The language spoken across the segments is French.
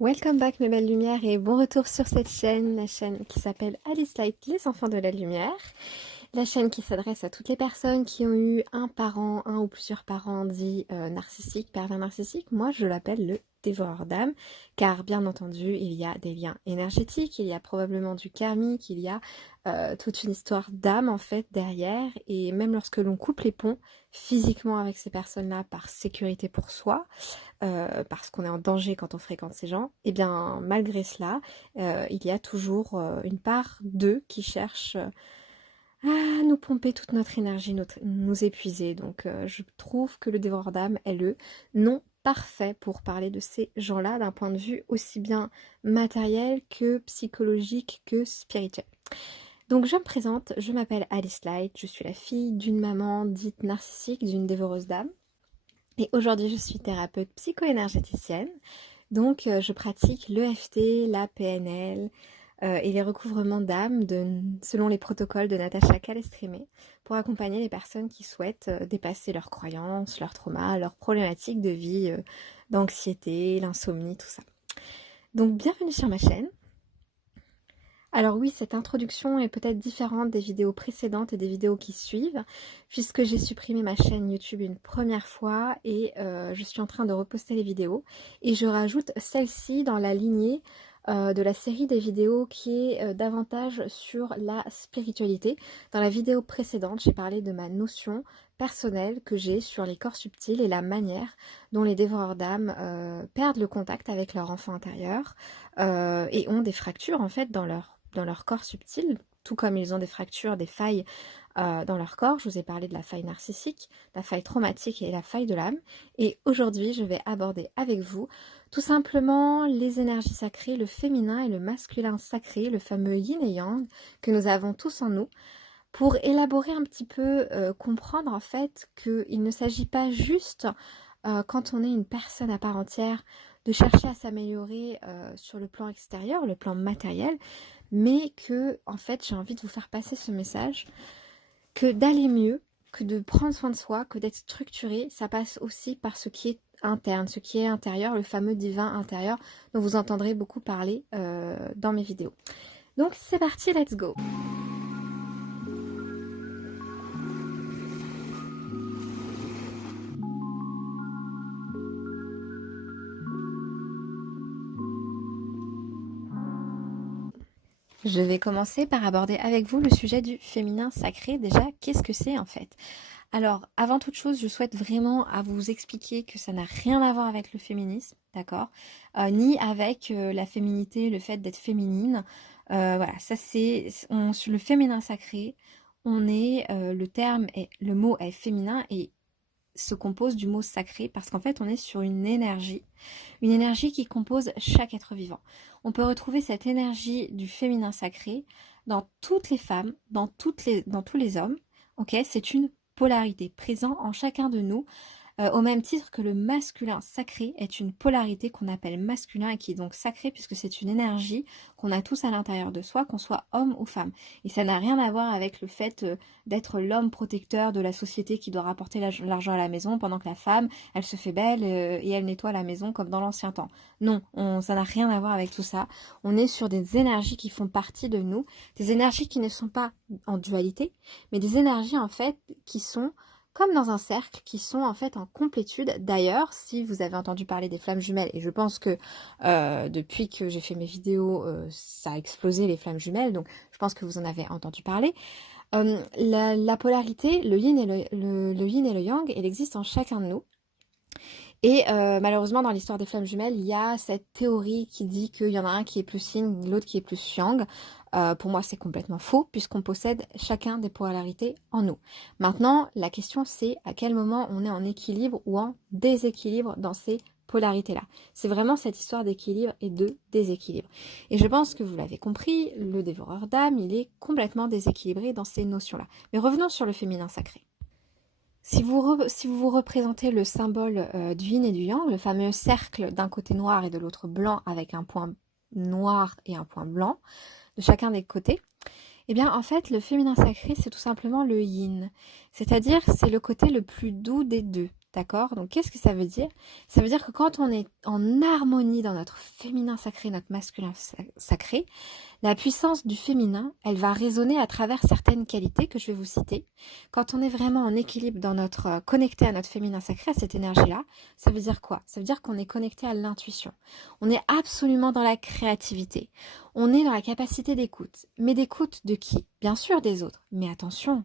Welcome back mes belles lumières et bon retour sur cette chaîne, la chaîne qui s'appelle Alice Light, les enfants de la lumière. La chaîne qui s'adresse à toutes les personnes qui ont eu un parent, un ou plusieurs parents dits narcissiques, pervers narcissiques. Moi je l'appelle le dévoreur d'âme, car bien entendu il y a des liens énergétiques, il y a probablement du karmique, il y a toute une histoire d'âme en fait derrière, et même lorsque l'on coupe les ponts physiquement avec ces personnes-là par sécurité pour soi, parce qu'on est en danger quand on fréquente ces gens, et bien malgré cela, il y a toujours une part d'eux qui cherche à nous pomper toute notre énergie, nous épuiser. Donc je trouve que le dévoreur d'âme est le nom parfait pour parler de ces gens-là d'un point de vue aussi bien matériel que psychologique que spirituel. Donc je me présente, je m'appelle Alice Light, je suis la fille d'une maman dite narcissique, d'une dévoreuse d'âme. Et aujourd'hui, je suis thérapeute psycho-énergéticienne. Donc, je pratique l'EFT, la PNL et les recouvrements d'âme selon les protocoles de Natacha Calestrémé pour accompagner les personnes qui souhaitent dépasser leurs croyances, leurs traumas, leurs problématiques de vie, d'anxiété, l'insomnie, tout ça. Donc, bienvenue sur ma chaîne. Alors oui, cette introduction est peut-être différente des vidéos précédentes et des vidéos qui suivent, puisque j'ai supprimé ma chaîne YouTube une première fois et je suis en train de reposter les vidéos. Et je rajoute celle-ci dans la lignée de la série des vidéos qui est davantage sur la spiritualité. Dans la vidéo précédente, j'ai parlé de ma notion personnelle que j'ai sur les corps subtils et la manière dont les dévoreurs d'âme perdent le contact avec leur enfant intérieur et ont des fractures en fait dans leur corps subtil, tout comme ils ont des fractures, des failles dans leur corps. Je vous ai parlé de la faille narcissique, la faille traumatique et la faille de l'âme. Et aujourd'hui, je vais aborder avec vous tout simplement les énergies sacrées, le féminin et le masculin sacré, le fameux yin et yang que nous avons tous en nous, pour élaborer un petit peu, comprendre en fait qu'il ne s'agit pas juste, quand on est une personne à part entière, de chercher à s'améliorer sur le plan extérieur, le plan matériel, mais que, en fait, j'ai envie de vous faire passer ce message, que d'aller mieux, que de prendre soin de soi, que d'être structuré, ça passe aussi par ce qui est interne, ce qui est intérieur, le fameux divin intérieur dont vous entendrez beaucoup parler dans mes vidéos. Donc c'est parti, let's go! Je vais commencer par aborder avec vous le sujet du féminin sacré. Déjà, qu'est-ce que c'est en fait? Alors, avant toute chose, je souhaite vraiment à vous expliquer que ça n'a rien à voir avec le féminisme, d'accord? Ni avec la féminité, le fait d'être féminine. Voilà, ça c'est sur le féminin sacré. On est, le mot est féminin et se compose du mot sacré parce qu'en fait on est sur une énergie qui compose chaque être vivant. On peut retrouver cette énergie du féminin sacré dans toutes les femmes, dans tous les hommes. Ok, c'est une polarité présente en chacun de nous, au même titre que le masculin sacré est une polarité qu'on appelle masculin et qui est donc sacré puisque c'est une énergie qu'on a tous à l'intérieur de soi, qu'on soit homme ou femme. Et ça n'a rien à voir avec le fait d'être l'homme protecteur de la société qui doit rapporter l'argent à la maison pendant que la femme, elle se fait belle et elle nettoie la maison comme dans l'ancien temps. Non, ça n'a rien à voir avec tout ça. On est sur des énergies qui font partie de nous, des énergies qui ne sont pas en dualité, mais des énergies en fait qui sont comme dans un cercle, qui sont en fait en complétude. D'ailleurs, si vous avez entendu parler des flammes jumelles, et je pense que depuis que j'ai fait mes vidéos, ça a explosé les flammes jumelles, donc je pense que vous en avez entendu parler. La polarité, le yin et le yang, elle existe en chacun de nous. Et malheureusement, dans l'histoire des flammes jumelles, il y a cette théorie qui dit qu'il y en a un qui est plus yin, l'autre qui est plus yang. Pour moi, c'est complètement faux, puisqu'on possède chacun des polarités en nous. Maintenant, la question, c'est à quel moment on est en équilibre ou en déséquilibre dans ces polarités-là. C'est vraiment cette histoire d'équilibre et de déséquilibre. Et je pense que vous l'avez compris, le dévoreur d'âme, il est complètement déséquilibré dans ces notions-là. Mais revenons sur le féminin sacré. Si vous vous représentez le symbole du yin et du yang, le fameux cercle d'un côté noir et de l'autre blanc avec un point noir et un point blanc de chacun des côtés, eh bien en fait le féminin sacré c'est tout simplement le yin, c'est-à-dire c'est le côté le plus doux des deux. d'accord? Donc qu'est-ce que ça veut dire? Ça veut dire que quand on est en harmonie dans notre féminin sacré, notre masculin sacré, la puissance du féminin, elle va résonner à travers certaines qualités que je vais vous citer. Quand on est vraiment en équilibre dans notre connecté à notre féminin sacré, à cette énergie-là, ça veut dire quoi? Ça veut dire qu'on est connecté à l'intuition. On est absolument dans la créativité. On est dans la capacité d'écoute. Mais d'écoute de qui? Bien sûr des autres. Mais attention,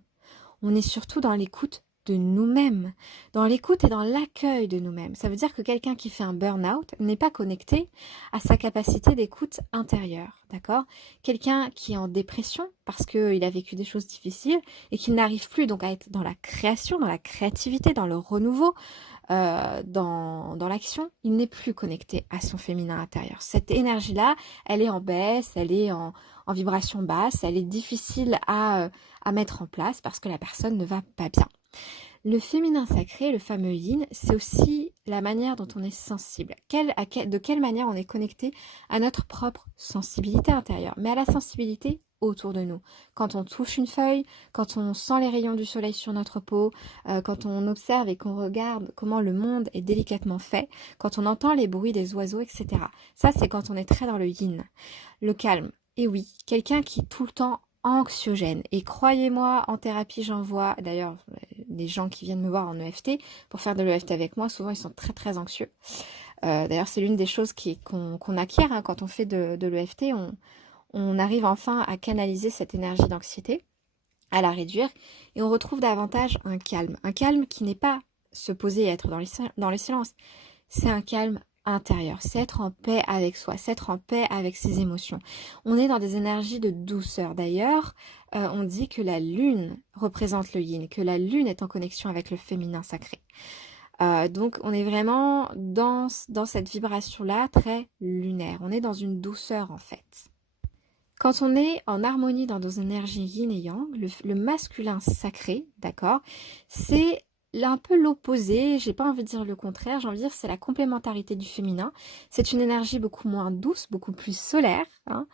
on est surtout dans l'écoute de nous-mêmes, dans l'écoute et dans l'accueil de nous-mêmes. Ça veut dire que quelqu'un qui fait un burn-out n'est pas connecté à sa capacité d'écoute intérieure, d'accord? Quelqu'un qui est en dépression parce qu'il a vécu des choses difficiles et qui n'arrive plus donc à être dans la création, dans la créativité, dans le renouveau, dans l'action, il n'est plus connecté à son féminin intérieur. Cette énergie-là, elle est en baisse, elle est en vibration basse, elle est difficile à mettre en place parce que la personne ne va pas bien. Le féminin sacré, le fameux yin, c'est aussi la manière dont on est sensible. De quelle manière on est connecté à notre propre sensibilité intérieure, mais à la sensibilité autour de nous. Quand on touche une feuille, quand on sent les rayons du soleil sur notre peau, quand on observe et qu'on regarde comment le monde est délicatement fait, quand on entend les bruits des oiseaux, etc. Ça, c'est quand on est très dans le yin. Le calme. Et oui, quelqu'un qui est tout le temps anxiogène. Et croyez-moi, en thérapie, j'en vois, d'ailleurs, les gens qui viennent me voir en EFT, pour faire de l'EFT avec moi, souvent ils sont très très anxieux. D'ailleurs, c'est l'une des choses qu'on acquiert hein, quand on fait de l'EFT, on arrive enfin à canaliser cette énergie d'anxiété, à la réduire, et on retrouve davantage un calme qui n'est pas se poser et être dans le silence, c'est un calme intérieur, c'est être en paix avec soi, c'est être en paix avec ses émotions. On est dans des énergies de douceur. D'ailleurs, on dit que la lune représente le yin, que la lune est en connexion avec le féminin sacré. Donc on est vraiment dans cette vibration-là très lunaire. On est dans une douceur en fait. Quand on est en harmonie dans nos énergies yin et yang, le masculin sacré, d'accord, c'est un peu l'opposé, j'ai pas envie de dire le contraire, j'ai envie de dire c'est la complémentarité du féminin. C'est une énergie beaucoup moins douce, beaucoup plus solaire, hein.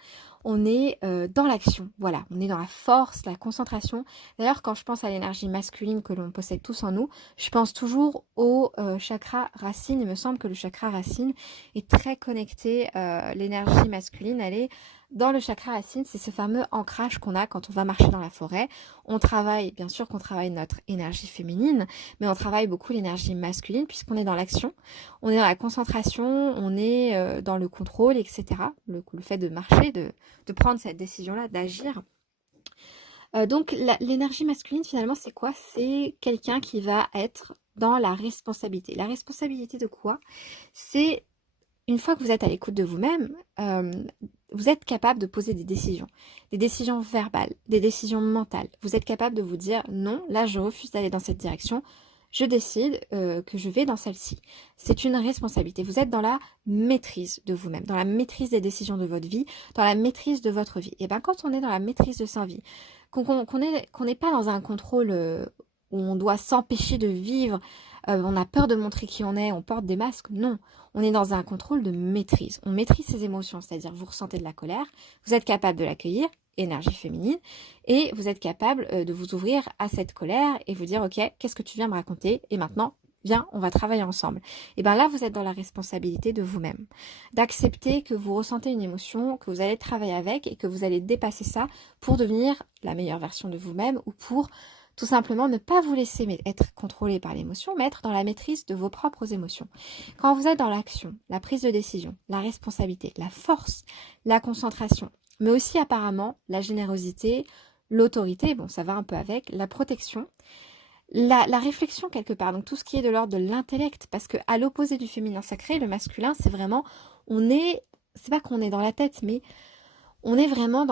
On est dans l'action, voilà, on est dans la force, la concentration. D'ailleurs, quand je pense à l'énergie masculine que l'on possède tous en nous, je pense toujours au chakra racine. Il me semble que le chakra racine est très connecté, l'énergie masculine, elle est dans le chakra racine, c'est ce fameux ancrage qu'on a quand on va marcher dans la forêt. On travaille, bien sûr qu'on travaille notre énergie féminine, mais on travaille beaucoup l'énergie masculine puisqu'on est dans l'action, on est dans la concentration, on est dans le contrôle, etc. Le fait de marcher, de prendre cette décision-là, d'agir. Donc l'énergie masculine, finalement, c'est quoi? C'est quelqu'un qui va être dans la responsabilité. La responsabilité de quoi? C'est une fois que vous êtes à l'écoute de vous-même, vous êtes capable de poser des décisions verbales, des décisions mentales. Vous êtes capable de vous dire non, là je refuse d'aller dans cette direction, je décide que je vais dans celle-ci. C'est une responsabilité. Vous êtes dans la maîtrise de vous-même, dans la maîtrise des décisions de votre vie, dans la maîtrise de votre vie. Et bien quand on est dans la maîtrise de sa vie, qu'on n'est pas dans un contrôle où on doit s'empêcher de vivre, on a peur de montrer qui on est, on porte des masques, non. On est dans un contrôle de maîtrise. On maîtrise ses émotions, c'est-à-dire vous ressentez de la colère, vous êtes capable de l'accueillir, énergie féminine, et vous êtes capable de vous ouvrir à cette colère et vous dire, ok, qu'est-ce que tu viens me raconter? Et maintenant, viens, on va travailler ensemble. Et bien là, vous êtes dans la responsabilité de vous-même. D'accepter que vous ressentez une émotion, que vous allez travailler avec et que vous allez dépasser ça pour devenir la meilleure version de vous-même ou pour tout simplement ne pas vous laisser être contrôlé par l'émotion, mais être dans la maîtrise de vos propres émotions. Quand vous êtes dans l'action, la prise de décision, la responsabilité, la force, la concentration, mais aussi apparemment la générosité, l'autorité, bon ça va un peu avec, la protection, la réflexion quelque part, donc tout ce qui est de l'ordre de l'intellect, parce que à l'opposé du féminin sacré, le masculin, c'est vraiment, c'est pas qu'on est dans la tête, mais on est vraiment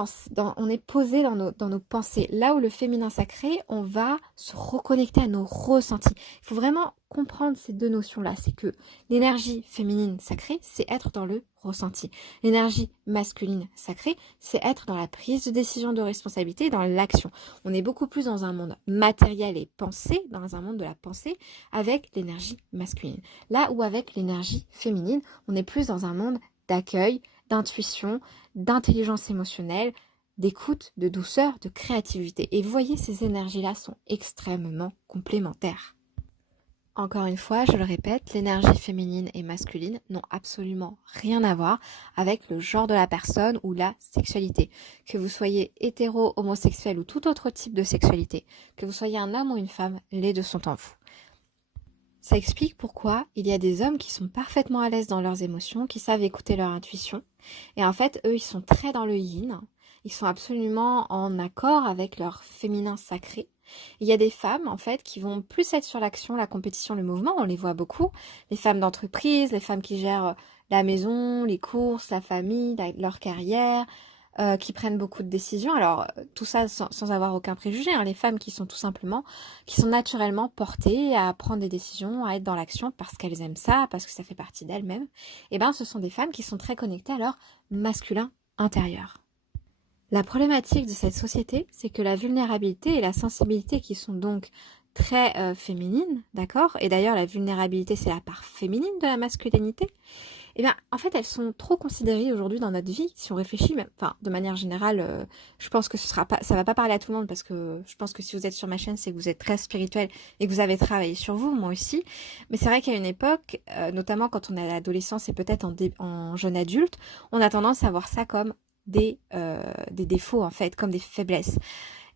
on est posé dans nos pensées. Là où le féminin sacré, on va se reconnecter à nos ressentis. Il faut vraiment comprendre ces deux notions-là. C'est que l'énergie féminine sacrée, c'est être dans le ressenti. L'énergie masculine sacrée, c'est être dans la prise de décision de responsabilité, dans l'action. On est beaucoup plus dans un monde matériel et pensé, dans un monde de la pensée, avec l'énergie masculine. Là où avec l'énergie féminine, on est plus dans un monde d'accueil, d'intuition, d'intelligence émotionnelle, d'écoute, de douceur, de créativité. Et vous voyez, ces énergies-là sont extrêmement complémentaires. Encore une fois, je le répète, l'énergie féminine et masculine n'ont absolument rien à voir avec le genre de la personne ou la sexualité. Que vous soyez hétéro, homosexuel ou tout autre type de sexualité, que vous soyez un homme ou une femme, les deux sont en vous. Ça explique pourquoi il y a des hommes qui sont parfaitement à l'aise dans leurs émotions, qui savent écouter leur intuition. Et en fait, eux, ils sont très dans le yin. Ils sont absolument en accord avec leur féminin sacré. Il y a des femmes, en fait, qui vont plus être sur l'action, la compétition, le mouvement. On les voit beaucoup. Les femmes d'entreprise, les femmes qui gèrent la maison, les courses, la famille, leur carrière, qui prennent beaucoup de décisions. Alors, tout ça sans avoir aucun préjugé, hein. Les femmes qui sont tout simplement, qui sont naturellement portées à prendre des décisions, à être dans l'action parce qu'elles aiment ça, parce que ça fait partie d'elles-mêmes, et ben, ce sont des femmes qui sont très connectées à leur masculin intérieur. La problématique de cette société, c'est que la vulnérabilité et la sensibilité qui sont donc très féminines, d'accord? Et d'ailleurs, la vulnérabilité, c'est la part féminine de la masculinité. Et bien, en fait, elles sont trop considérées aujourd'hui dans notre vie, si on réfléchit, même, enfin, de manière générale, je pense que ça va pas parler à tout le monde parce que je pense que si vous êtes sur ma chaîne, c'est que vous êtes très spirituel et que vous avez travaillé sur vous, moi aussi. Mais c'est vrai qu'à une époque, notamment quand on est à l'adolescence et peut-être en jeune adulte, on a tendance à voir ça comme des défauts, en fait, comme des faiblesses.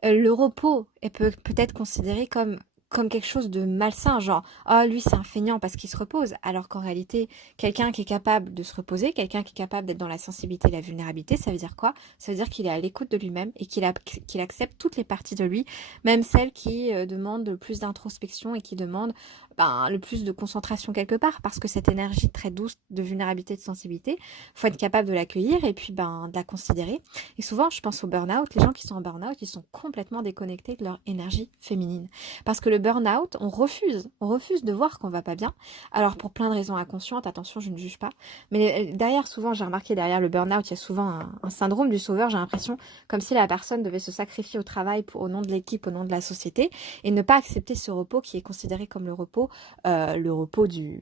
Le repos est peut-être considéré comme quelque chose de malsain, genre oh lui c'est un feignant parce qu'il se repose, alors qu'en réalité quelqu'un qui est capable de se reposer, quelqu'un qui est capable d'être dans la sensibilité et la vulnérabilité, ça veut dire quoi? Ça veut dire qu'il est à l'écoute de lui-même et qu'il accepte toutes les parties de lui, même celles qui demandent le plus d'introspection et qui demandent le plus de concentration quelque part, parce que cette énergie très douce de vulnérabilité et de sensibilité, faut être capable de l'accueillir et puis de la considérer. Et souvent je pense au burn-out, les gens qui sont en burn-out, ils sont complètement déconnectés de leur énergie féminine. Parce que le burn-out, on refuse de voir qu'on va pas bien. Alors pour plein de raisons inconscientes, attention, je ne juge pas. Mais derrière, souvent, j'ai remarqué derrière le burn-out, il y a souvent un syndrome du sauveur, j'ai l'impression, comme si la personne devait se sacrifier au travail au nom de l'équipe, au nom de la société, et ne pas accepter ce repos qui est considéré comme le repos du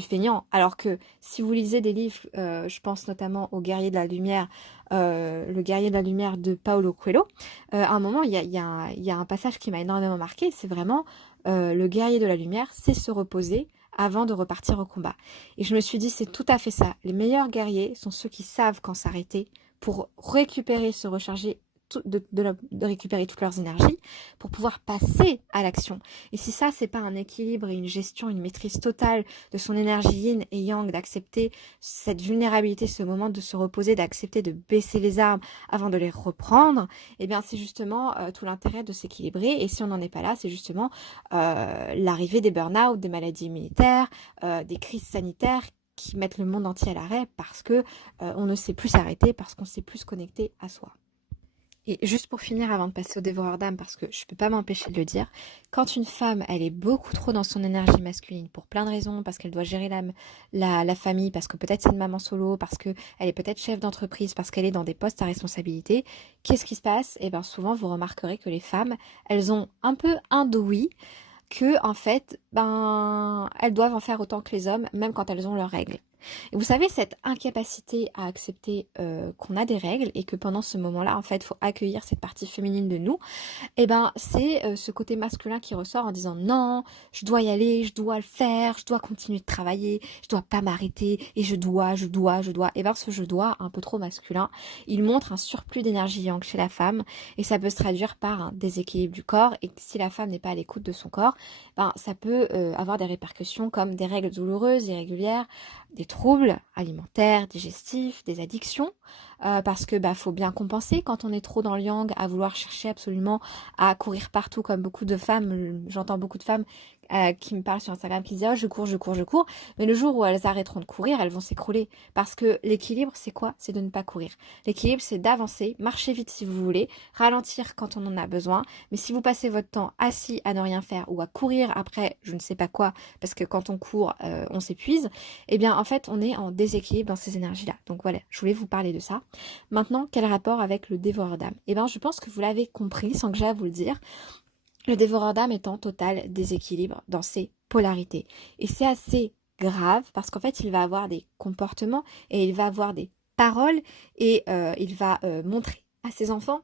feignant. Alors que si vous lisez des livres, je pense notamment au Guerrier de la Lumière, le Guerrier de la Lumière de Paulo Coelho, à un moment, il y a un passage qui m'a énormément marqué, c'est vraiment le guerrier de la lumière, c'est se reposer avant de repartir au combat. Et je me suis dit, c'est tout à fait ça. Les meilleurs guerriers sont ceux qui savent quand s'arrêter pour récupérer, se recharger, de récupérer toutes leurs énergies pour pouvoir passer à l'action. Et si ça, c'est pas un équilibre et une gestion, une maîtrise totale de son énergie yin et yang, d'accepter cette vulnérabilité, ce moment de se reposer, d'accepter de baisser les armes avant de les reprendre, eh bien c'est justement tout l'intérêt de s'équilibrer. Et si on n'en est pas là, c'est justement l'arrivée des burn-out, des maladies immunitaires, des crises sanitaires qui mettent le monde entier à l'arrêt parce que on ne sait plus s'arrêter, parce qu'on ne sait plus se connecter à soi. Et juste pour finir, avant de passer au dévoreur d'âme, parce que je peux pas m'empêcher de le dire, quand une femme, elle est beaucoup trop dans son énergie masculine, pour plein de raisons, parce qu'elle doit gérer la famille, parce que peut-être c'est une maman solo, parce qu'elle est peut-être chef d'entreprise, parce qu'elle est dans des postes à responsabilité, qu'est-ce qui se passe? Eh bien souvent, vous remarquerez que les femmes, elles ont un peu un oui, que en fait, elles doivent en faire autant que les hommes, même quand elles ont leurs règles. Et vous savez, cette incapacité à accepter qu'on a des règles et que pendant ce moment-là, en fait, il faut accueillir cette partie féminine de nous, et c'est ce côté masculin qui ressort en disant non, je dois y aller, je dois le faire, je dois continuer de travailler, je dois pas m'arrêter et je dois. Et ce je dois un peu trop masculin, il montre un surplus d'énergie yang chez la femme et ça peut se traduire par un déséquilibre du corps. Et si la femme n'est pas à l'écoute de son corps, ça peut avoir des répercussions comme des règles douloureuses, irrégulières, des troubles alimentaires, digestifs, des addictions, parce que faut bien compenser quand on est trop dans le yang, à vouloir chercher absolument à courir partout comme beaucoup de femmes. J'entends beaucoup de femmes qui me parlent sur Instagram qui disent oh, je cours, mais le jour où elles arrêteront de courir, elles vont s'écrouler, parce que l'équilibre c'est quoi? C'est de ne pas courir. L'équilibre c'est d'avancer, marcher vite si vous voulez, ralentir quand on en a besoin, mais si vous passez votre temps assis à ne rien faire ou à courir après je ne sais pas quoi, parce que quand on court on s'épuise, eh bien en fait on est en déséquilibre dans ces énergies là. Donc voilà, je voulais vous parler de ça. Maintenant, quel rapport avec le dévoreur d'âme? Eh bien je pense que vous l'avez compris sans que j'ai à vous le dire. Le dévoreur d'âme est en total déséquilibre dans ses polarités. Et c'est assez grave parce qu'en fait, il va avoir des comportements et il va avoir des paroles et il va montrer à ses enfants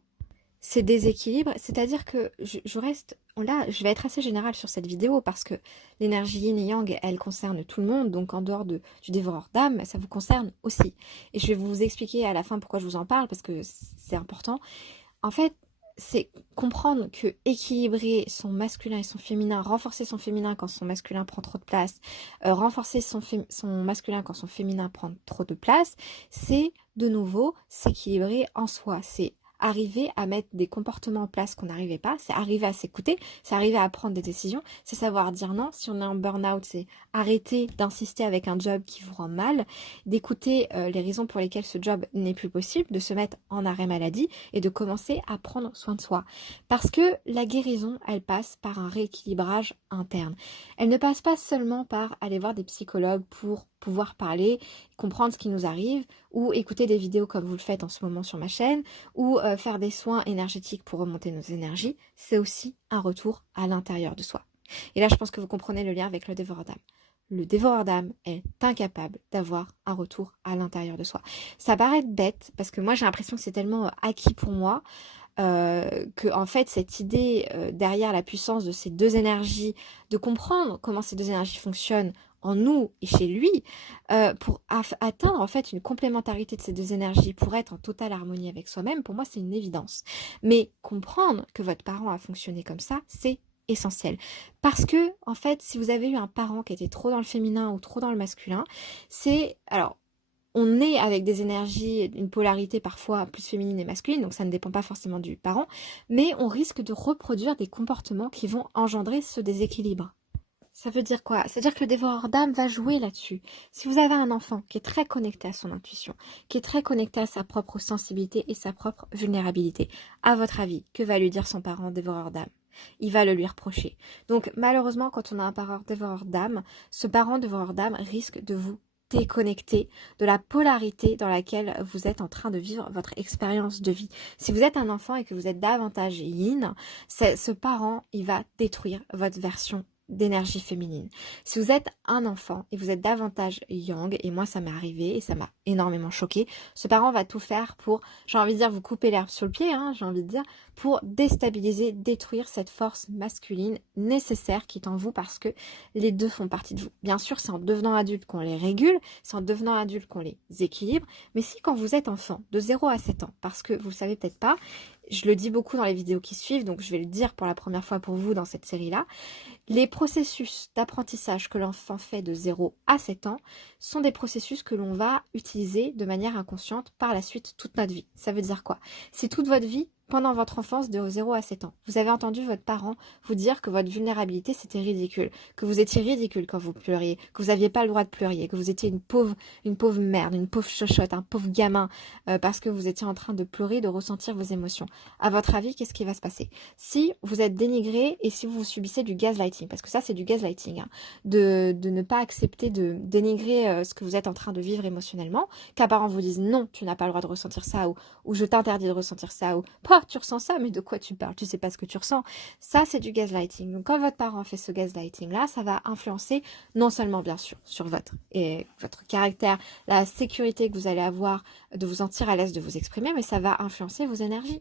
ces déséquilibres. C'est-à-dire que je reste là, je vais être assez générale sur cette vidéo parce que l'énergie yin et yang, elle concerne tout le monde, donc en dehors du dévoreur d'âme, ça vous concerne aussi. Et je vais vous expliquer à la fin pourquoi je vous en parle, parce que c'est important. En fait, c'est comprendre que équilibrer son masculin et son féminin, renforcer son féminin quand son masculin prend trop de place, renforcer son masculin quand son féminin prend trop de place, c'est de nouveau s'équilibrer en soi. C'est arriver à mettre des comportements en place qu'on n'arrivait pas, c'est arriver à s'écouter, c'est arriver à prendre des décisions, c'est savoir dire non. Si on est en burn-out, c'est arrêter d'insister avec un job qui vous rend mal, d'écouter les raisons pour lesquelles ce job n'est plus possible, de se mettre en arrêt maladie et de commencer à prendre soin de soi. Parce que la guérison, elle passe par un rééquilibrage interne. Elle ne passe pas seulement par aller voir des psychologues pour pouvoir parler, comprendre ce qui nous arrive, ou écouter des vidéos comme vous le faites en ce moment sur ma chaîne, ou faire des soins énergétiques pour remonter nos énergies. C'est aussi un retour à l'intérieur de soi. Et là, je pense que vous comprenez le lien avec le dévoreur d'âme. Le dévoreur d'âme est incapable d'avoir un retour à l'intérieur de soi. Ça paraît bête, parce que moi j'ai l'impression que c'est tellement acquis pour moi, que en fait cette idée derrière la puissance de ces deux énergies, de comprendre comment ces deux énergies fonctionnent en nous et chez lui, pour atteindre en fait une complémentarité de ces deux énergies, pour être en totale harmonie avec soi-même, pour moi c'est une évidence. Mais comprendre que votre parent a fonctionné comme ça, c'est essentiel. Parce que, en fait, si vous avez eu un parent qui était trop dans le féminin ou trop dans le masculin, c'est... Alors, on est avec des énergies, une polarité parfois plus féminine et masculine, donc ça ne dépend pas forcément du parent, mais on risque de reproduire des comportements qui vont engendrer ce déséquilibre. Ça veut dire quoi? C'est-à-dire que le dévoreur d'âme va jouer là-dessus. Si vous avez un enfant qui est très connecté à son intuition, qui est très connecté à sa propre sensibilité et sa propre vulnérabilité, à votre avis, que va lui dire son parent dévoreur d'âme? Il va le lui reprocher. Donc malheureusement, quand on a un parent dévoreur d'âme, ce parent dévoreur d'âme risque de vous déconnecter de la polarité dans laquelle vous êtes en train de vivre votre expérience de vie. Si vous êtes un enfant et que vous êtes davantage yin, ce parent, il va détruire votre version d'énergie féminine. Si vous êtes un enfant et vous êtes davantage yang, et moi ça m'est arrivé et ça m'a énormément choqué, ce parent va tout faire pour, j'ai envie de dire, vous couper l'herbe sur le pied, j'ai envie de dire, pour déstabiliser, détruire cette force masculine nécessaire qui est en vous, parce que les deux font partie de vous. Bien sûr, c'est en devenant adulte qu'on les régule, c'est en devenant adulte qu'on les équilibre, mais si quand vous êtes enfant, de 0 à 7 ans, parce que vous le savez peut-être pas, je le dis beaucoup dans les vidéos qui suivent, donc je vais le dire pour la première fois pour vous dans cette série-là, les processus d'apprentissage que l'enfant fait de 0 à 7 ans sont des processus que l'on va utiliser de manière inconsciente par la suite toute notre vie. Ça veut dire quoi? C'est toute votre vie, pendant votre enfance de 0 à 7 ans. Vous avez entendu votre parent vous dire que votre vulnérabilité c'était ridicule, que vous étiez ridicule quand vous pleuriez, que vous n'aviez pas le droit de pleurer, que vous étiez une pauvre merde, une pauvre chochotte, un pauvre gamin, parce que vous étiez en train de pleurer, de ressentir vos émotions. À votre avis, qu'est-ce qui va se passer? Si vous êtes dénigré et si vous subissez du gaslighting, parce que ça c'est du gaslighting, de ne pas accepter de dénigrer ce que vous êtes en train de vivre émotionnellement, qu'un parent vous dise non, tu n'as pas le droit de ressentir ça, ou je t'interdis de ressentir ça, ou pas, tu ressens ça, mais de quoi tu parles? Tu sais pas ce que tu ressens. Ça, c'est du gaslighting. Donc, quand votre parent fait ce gaslighting-là, ça va influencer non seulement, bien sûr, sur votre caractère, la sécurité que vous allez avoir de vous sentir à l'aise de vous exprimer, mais ça va influencer vos énergies.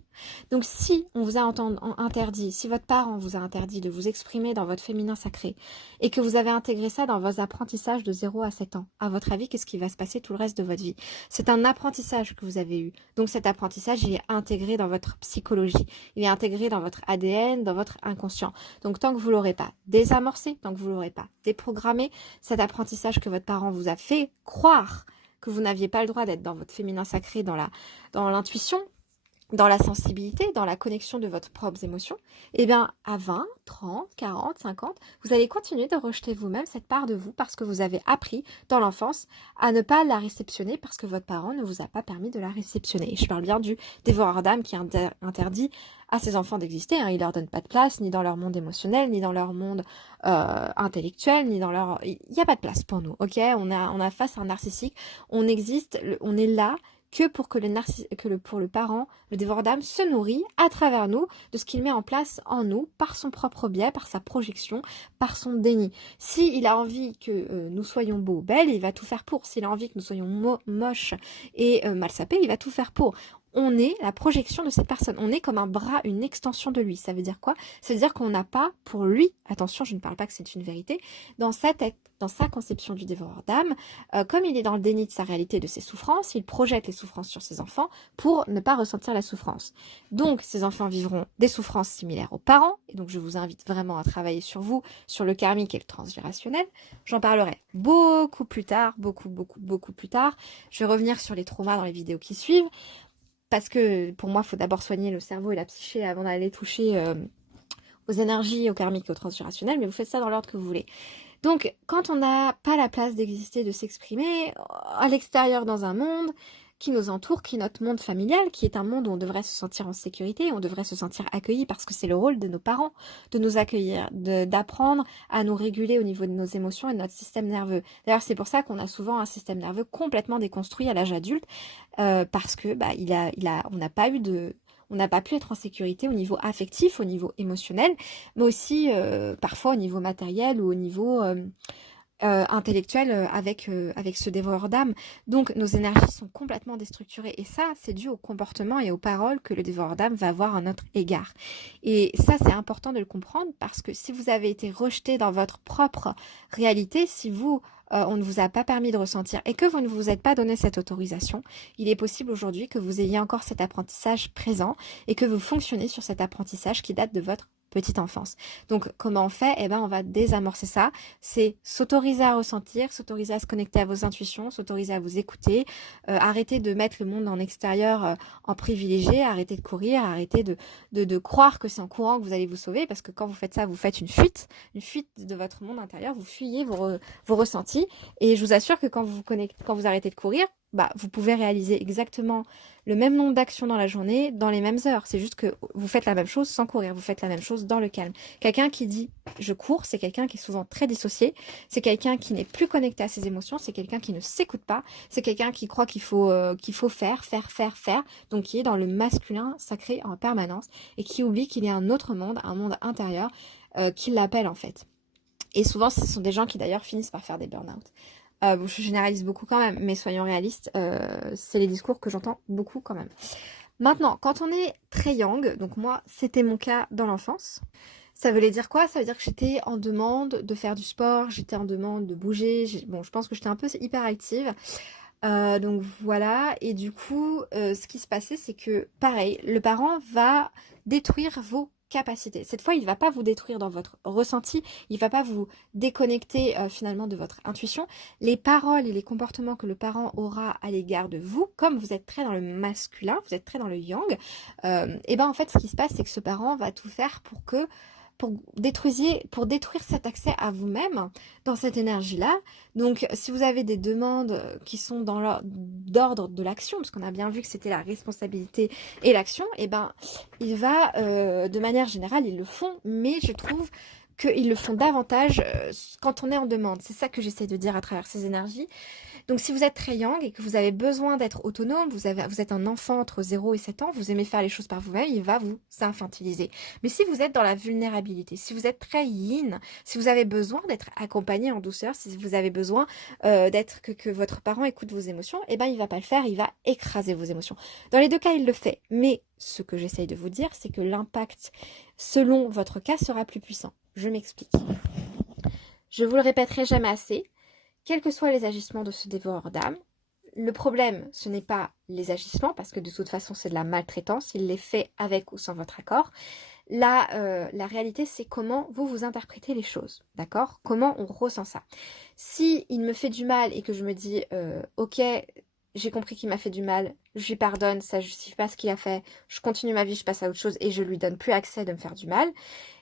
Donc, si on vous a interdit, si votre parent vous a interdit de vous exprimer dans votre féminin sacré, et que vous avez intégré ça dans vos apprentissages de 0 à 7 ans, à votre avis, qu'est-ce qui va se passer tout le reste de votre vie? C'est un apprentissage que vous avez eu. Donc, cet apprentissage, il est intégré dans votre psychologie. Il est intégré dans votre ADN, dans votre inconscient. Donc, tant que vous ne l'aurez pas désamorcé, tant que vous ne l'aurez pas déprogrammé, cet apprentissage que votre parent vous a fait croire que vous n'aviez pas le droit d'être dans votre féminin sacré, dans l'intuition, dans la sensibilité, dans la connexion de votre propres émotions, eh bien, à 20, 30, 40, 50, vous allez continuer de rejeter vous-même cette part de vous parce que vous avez appris dans l'enfance à ne pas la réceptionner parce que votre parent ne vous a pas permis de la réceptionner. Et je parle bien du dévoreur d'âme qui interdit à ses enfants d'exister. Il leur donne pas de place, ni dans leur monde émotionnel, ni dans leur monde intellectuel, ni dans leur... Il n'y a pas de place pour nous, ok? On a face à un narcissique, on existe, on est là que pour que pour le parent, le dévoreur d'âme se nourrit à travers nous de ce qu'il met en place en nous par son propre biais, par sa projection, par son déni. S'il a envie que nous soyons beaux, belles, il va tout faire pour. S'il a envie que nous soyons moches et mal sapés, il va tout faire pour. on est la projection de cette personne. On est comme un bras, une extension de lui. Ça veut dire quoi? Ça veut dire qu'on n'a pas pour lui, attention, je ne parle pas que c'est une vérité, dans sa tête, dans sa conception du dévoreur d'âme, comme il est dans le déni de sa réalité, de ses souffrances, il projette les souffrances sur ses enfants pour ne pas ressentir la souffrance. Donc, ces enfants vivront des souffrances similaires aux parents, et donc je vous invite vraiment à travailler sur vous, sur le karmique et le transgénérationnel. J'en parlerai beaucoup plus tard, beaucoup plus tard. Je vais revenir sur les traumas dans les vidéos qui suivent. Parce que pour moi, il faut d'abord soigner le cerveau et la psyché avant d'aller toucher aux énergies, au karmique et au transgénérationnel, mais vous faites ça dans l'ordre que vous voulez. Donc, quand on n'a pas la place d'exister, de s'exprimer à l'extérieur dans un monde qui nous entoure, qui est notre monde familial, qui est un monde où on devrait se sentir en sécurité, on devrait se sentir accueilli parce que c'est le rôle de nos parents de nous accueillir, d'apprendre à nous réguler au niveau de nos émotions et de notre système nerveux. D'ailleurs, c'est pour ça qu'on a souvent un système nerveux complètement déconstruit à l'âge adulte, parce que on n'a pas pu être en sécurité au niveau affectif, au niveau émotionnel, mais aussi parfois au niveau matériel ou au niveau intellectuel avec ce dévoreur d'âme. Donc nos énergies sont complètement déstructurées et ça c'est dû au comportement et aux paroles que le dévoreur d'âme va avoir à notre égard. Et ça c'est important de le comprendre parce que si vous avez été rejeté dans votre propre réalité, si on ne vous a pas permis de ressentir et que vous ne vous êtes pas donné cette autorisation, il est possible aujourd'hui que vous ayez encore cet apprentissage présent et que vous fonctionnez sur cet apprentissage qui date de votre petite enfance. Donc comment on fait? Eh ben on va désamorcer ça. C'est s'autoriser à ressentir, s'autoriser à se connecter à vos intuitions, s'autoriser à vous écouter, arrêter de mettre le monde en extérieur en privilégié, arrêter de courir, arrêter de croire que c'est en courant que vous allez vous sauver, parce que quand vous faites ça, vous faites une fuite de votre monde intérieur, vous fuyez vos ressentis, et je vous assure que quand vous arrêtez de courir, vous pouvez réaliser exactement le même nombre d'actions dans la journée, dans les mêmes heures. C'est juste que vous faites la même chose sans courir, vous faites la même chose dans le calme. Quelqu'un qui dit « je cours », c'est quelqu'un qui est souvent très dissocié, c'est quelqu'un qui n'est plus connecté à ses émotions, c'est quelqu'un qui ne s'écoute pas, c'est quelqu'un qui croit qu'il faut faire, donc qui est dans le masculin sacré en permanence et qui oublie qu'il y a un autre monde, un monde intérieur, qui l'appelle en fait. Et souvent, ce sont des gens qui d'ailleurs finissent par faire des burn-out. Je généralise beaucoup quand même, mais soyons réalistes, c'est les discours que j'entends beaucoup quand même. Maintenant, quand on est très yang, donc moi, c'était mon cas dans l'enfance, ça voulait dire quoi? Ça veut dire que j'étais en demande de faire du sport, j'étais en demande de bouger, je pense que j'étais un peu hyperactive. Donc voilà, et du coup, ce qui se passait, c'est que, pareil, le parent va détruire vos capacités. Cette fois, il ne va pas vous détruire dans votre ressenti, il ne va pas vous déconnecter finalement de votre intuition. Les paroles et les comportements que le parent aura à l'égard de vous, comme vous êtes très dans le masculin, vous êtes très dans le yang, et ben en fait, ce qui se passe, c'est que ce parent va tout faire pour détruire cet accès à vous-même dans cette énergie-là. Donc, si vous avez des demandes qui sont d'ordre de l'action, parce qu'on a bien vu que c'était la responsabilité et l'action, et ben, il va, de manière générale, ils le font, mais je trouve qu'ils le font davantage quand on est en demande. C'est ça que j'essaie de dire à travers ces énergies. Donc si vous êtes très yang et que vous avez besoin d'être autonome, vous êtes un enfant entre 0 et 7 ans, vous aimez faire les choses par vous-même, il va vous infantiliser. Mais si vous êtes dans la vulnérabilité, si vous êtes très yin, si vous avez besoin d'être accompagné en douceur, si vous avez besoin que votre parent écoute vos émotions, eh ben il va pas le faire, il va écraser vos émotions. Dans les deux cas, il le fait. Mais ce que j'essaye de vous dire, c'est que l'impact selon votre cas sera plus puissant. Je m'explique. Je vous le répéterai jamais assez. Quels que soient les agissements de ce dévoreur d'âme, le problème, ce n'est pas les agissements, parce que de toute façon, c'est de la maltraitance, il les fait avec ou sans votre accord. La réalité, c'est comment vous interprétez les choses, d'accord? Comment on ressent ça. Si il me fait du mal et que je me dis, ok, j'ai compris qu'il m'a fait du mal, je lui pardonne, ça justifie pas ce qu'il a fait, je continue ma vie, je passe à autre chose et je lui donne plus accès de me faire du mal,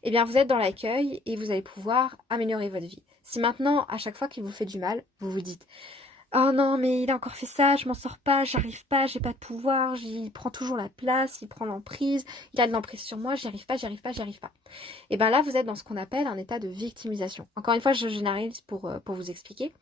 eh bien vous êtes dans l'accueil et vous allez pouvoir améliorer votre vie. Si maintenant, à chaque fois qu'il vous fait du mal, vous vous dites « Oh non, mais il a encore fait ça, je m'en sors pas, j'arrive pas, j'ai pas de pouvoir, il prend toujours la place, il prend l'emprise, il a de l'emprise sur moi, j'y arrive pas. » et bien là vous êtes dans ce qu'on appelle un état de victimisation. Encore une fois, je généralise pour vous expliquer.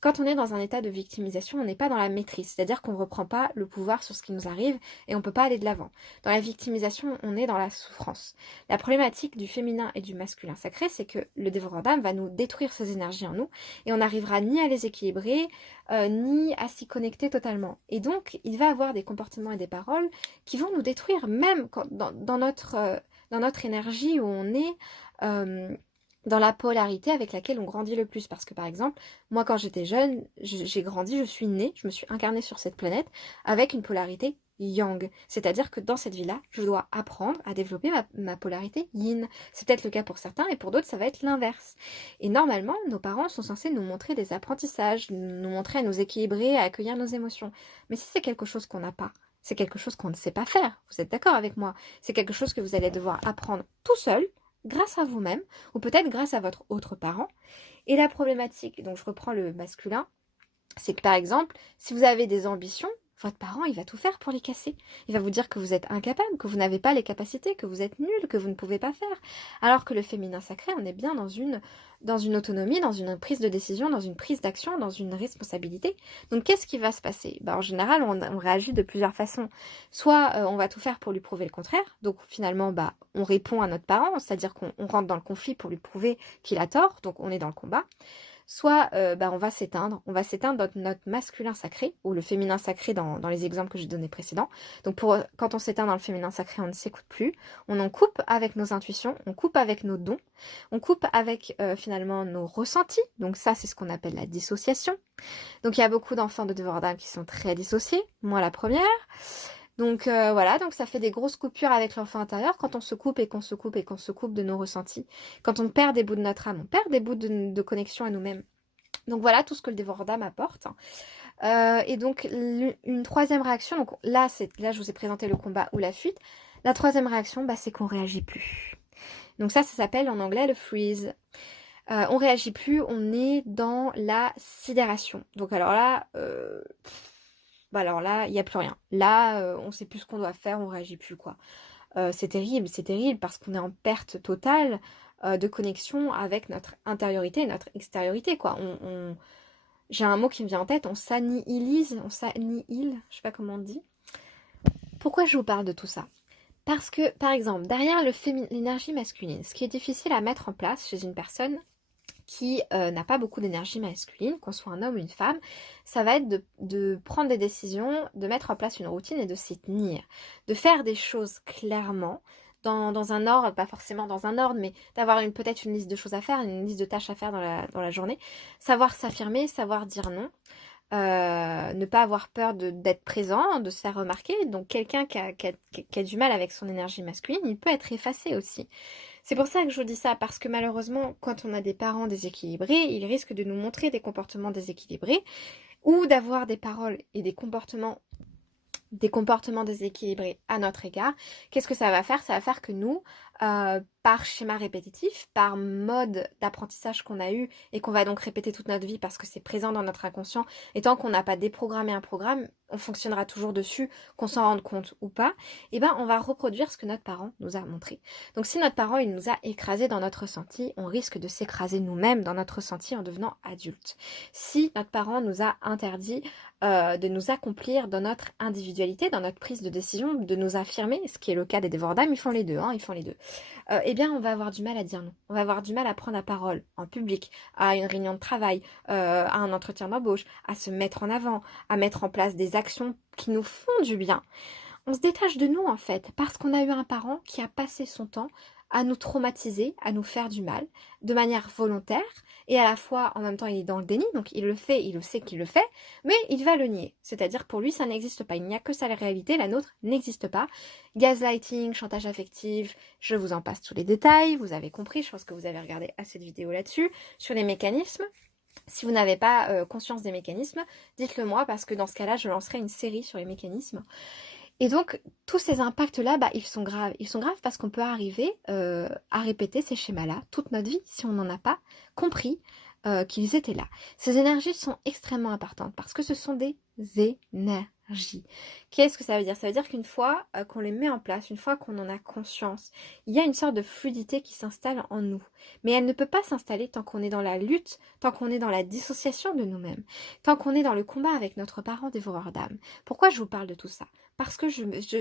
Quand on est dans un état de victimisation, on n'est pas dans la maîtrise, c'est-à-dire qu'on ne reprend pas le pouvoir sur ce qui nous arrive et on ne peut pas aller de l'avant. Dans la victimisation, on est dans la souffrance. La problématique du féminin et du masculin sacré, c'est que le dévoreur d'âme va nous détruire ces énergies en nous et on n'arrivera ni à les équilibrer, ni à s'y connecter totalement. Et donc, il va avoir des comportements et des paroles qui vont nous détruire, même dans notre énergie où on est dans la polarité avec laquelle on grandit le plus. Parce que par exemple, moi quand j'étais jeune, j'ai grandi, je suis née, je me suis incarnée sur cette planète avec une polarité yang. C'est-à-dire que dans cette vie-là, je dois apprendre à développer ma polarité yin. C'est peut-être le cas pour certains et pour d'autres, ça va être l'inverse. Et normalement, nos parents sont censés nous montrer des apprentissages, nous montrer à nous équilibrer, à accueillir nos émotions. Mais si c'est quelque chose qu'on n'a pas, c'est quelque chose qu'on ne sait pas faire, vous êtes d'accord avec moi? C'est quelque chose que vous allez devoir apprendre tout seul, grâce à vous-même, ou peut-être grâce à votre autre parent. Et la problématique, donc je reprends le masculin, c'est que par exemple, si vous avez des ambitions, votre parent, il va tout faire pour les casser. Il va vous dire que vous êtes incapable, que vous n'avez pas les capacités, que vous êtes nul, que vous ne pouvez pas faire. Alors que le féminin sacré, on est bien dans une autonomie, dans une prise de décision, dans une prise d'action, dans une responsabilité. Donc qu'est-ce qui va se passer? En général, on réagit de plusieurs façons. Soit on va tout faire pour lui prouver le contraire. Donc finalement, on répond à notre parent, c'est-à-dire qu'on rentre dans le conflit pour lui prouver qu'il a tort. Donc on est dans le combat. Soit on va s'éteindre notre masculin sacré, ou le féminin sacré dans les exemples que j'ai donnés précédents. Donc quand on s'éteint dans le féminin sacré, on ne s'écoute plus, on en coupe avec nos intuitions, on coupe avec nos dons, on coupe avec finalement nos ressentis, donc ça c'est ce qu'on appelle la dissociation. Donc il y a beaucoup d'enfants de dévoreurs d'âme qui sont très dissociés, moi la première. Donc voilà, donc ça fait des grosses coupures avec l'enfant intérieur quand on se coupe et qu'on se coupe et qu'on se coupe de nos ressentis. Quand on perd des bouts de notre âme, on perd des bouts de connexion à nous-mêmes. Donc voilà tout ce que le dévoreur d'âme apporte. Et donc une troisième réaction, donc là je vous ai présenté le combat ou la fuite. La troisième réaction, c'est qu'on réagit plus. Donc ça s'appelle en anglais le freeze. On réagit plus, on est dans la sidération. Donc alors là, il n'y a plus rien. Là, on sait plus ce qu'on doit faire, on réagit plus, quoi. C'est terrible parce qu'on est en perte totale de connexion avec notre intériorité et notre extériorité, quoi. J'ai un mot qui me vient en tête, on s'annihilise, je sais pas comment on dit. Pourquoi je vous parle de tout ça? Parce que, par exemple, derrière l'énergie masculine, ce qui est difficile à mettre en place chez une personne qui n'a pas beaucoup d'énergie masculine, qu'on soit un homme ou une femme, ça va être de prendre des décisions, de mettre en place une routine et de s'y tenir. De faire des choses clairement, dans un ordre, pas forcément dans un ordre, mais d'avoir peut-être une liste de choses à faire, une liste de tâches à faire dans la journée. Savoir s'affirmer, savoir dire non. Ne pas avoir peur d'être présent, de se faire remarquer. Donc quelqu'un qui a du mal avec son énergie masculine, il peut être effacé aussi. C'est pour ça que je vous dis ça, parce que malheureusement, quand on a des parents déséquilibrés, ils risquent de nous montrer des comportements déséquilibrés ou d'avoir des paroles et des comportements déséquilibrés à notre égard. Qu'est-ce que ça va faire? Ça va faire que nous, par schéma répétitif, par mode d'apprentissage qu'on a eu et qu'on va donc répéter toute notre vie parce que c'est présent dans notre inconscient, et tant qu'on n'a pas déprogrammé un programme, on fonctionnera toujours dessus, qu'on s'en rende compte ou pas, et on va reproduire ce que notre parent nous a montré. Donc si notre parent il nous a écrasé dans notre ressenti, on risque de s'écraser nous-mêmes dans notre ressenti en devenant adulte. Si notre parent nous a interdit de nous accomplir dans notre individualité, dans notre prise de décision, de nous affirmer, ce qui est le cas des dévoreurs d'âme, ils font les deux, on va avoir du mal à dire non. On va avoir du mal à prendre la parole en public, à une réunion de travail, à un entretien d'embauche, à se mettre en avant, à mettre en place des actions qui nous font du bien. On se détache de nous en fait, parce qu'on a eu un parent qui a passé son temps à nous traumatiser, à nous faire du mal, de manière volontaire, et à la fois, en même temps, il est dans le déni, donc il le fait, il le sait qu'il le fait, mais il va le nier. C'est-à-dire pour lui, ça n'existe pas. Il n'y a que ça la réalité, la nôtre n'existe pas. Gaslighting, chantage affectif, je vous en passe tous les détails, vous avez compris, je pense que vous avez regardé assez de vidéos là-dessus, sur les mécanismes. Si vous n'avez pas conscience des mécanismes, dites-le moi, parce que dans ce cas-là, je lancerai une série sur les mécanismes. Et donc, tous ces impacts-là, ils sont graves. Ils sont graves parce qu'on peut arriver à répéter ces schémas-là toute notre vie si on n'en a pas compris qu'ils étaient là. Ces énergies sont extrêmement importantes parce que ce sont des énergies Qu'est-ce que ça veut dire? Ça veut dire qu'une fois qu'on les met en place, une fois qu'on en a conscience, il y a une sorte de fluidité qui s'installe en nous. Mais elle ne peut pas s'installer tant qu'on est dans la lutte, tant qu'on est dans la dissociation de nous-mêmes, tant qu'on est dans le combat avec notre parent dévoreur d'âme. Pourquoi je vous parle de tout ça? Parce que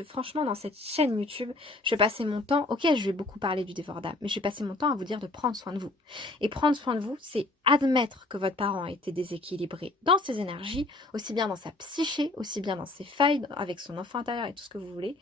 franchement, dans cette chaîne YouTube, je vais passer mon temps, ok, je vais beaucoup parler du dévoreur d'âme, mais je vais passer mon temps à vous dire de prendre soin de vous. Et prendre soin de vous, c'est admettre que votre parent a été déséquilibré dans ses énergies, aussi bien dans sa psyché, aussi bien dans ses failles, avec son enfant intérieur et tout ce que vous voulez,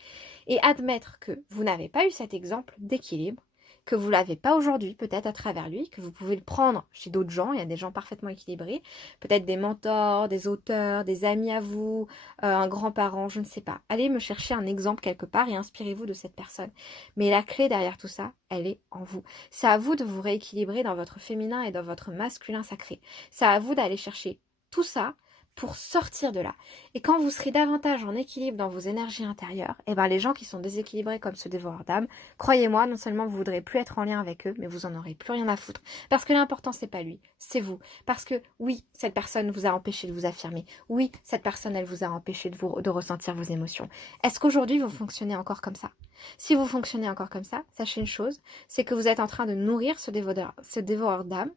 et admettre que vous n'avez pas eu cet exemple d'équilibre, que vous l'avez pas aujourd'hui, peut-être à travers lui, que vous pouvez le prendre chez d'autres gens, il y a des gens parfaitement équilibrés, peut-être des mentors, des auteurs, des amis à vous, un grand-parent, je ne sais pas. Allez me chercher un exemple quelque part et inspirez-vous de cette personne. Mais la clé derrière tout ça, elle est en vous. C'est à vous de vous rééquilibrer dans votre féminin et dans votre masculin sacré. C'est à vous d'aller chercher tout ça pour sortir de là. Et quand vous serez davantage en équilibre dans vos énergies intérieures, et ben les gens qui sont déséquilibrés comme ce dévoreur d'âme, croyez-moi, non seulement vous voudrez plus être en lien avec eux, mais vous en aurez plus rien à foutre. Parce que l'important c'est pas lui, c'est vous. Parce que oui, cette personne vous a empêché de vous affirmer. Oui, cette personne elle vous a empêché de ressentir vos émotions. Est-ce qu'aujourd'hui vous fonctionnez encore comme ça? Si vous fonctionnez encore comme ça, sachez une chose, c'est que vous êtes en train de nourrir ce dévoreur d'âme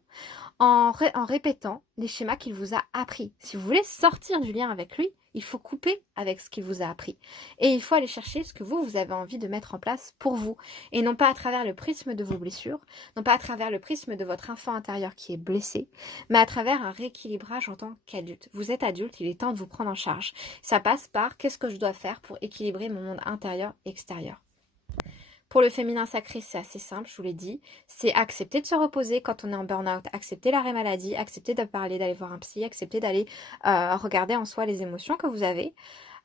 en répétant les schémas qu'il vous a appris. Si vous voulez sortir du lien avec lui, il faut couper avec ce qu'il vous a appris. Et il faut aller chercher ce que vous avez envie de mettre en place pour vous. Et non pas à travers le prisme de vos blessures, non pas à travers le prisme de votre enfant intérieur qui est blessé, mais à travers un rééquilibrage en tant qu'adulte. Vous êtes adulte, il est temps de vous prendre en charge. Ça passe par qu'est-ce que je dois faire pour équilibrer mon monde intérieur et extérieur. Pour le féminin sacré, c'est assez simple, je vous l'ai dit. C'est accepter de se reposer quand on est en burn-out, accepter l'arrêt maladie, accepter de parler, d'aller voir un psy, accepter d'aller regarder en soi les émotions que vous avez.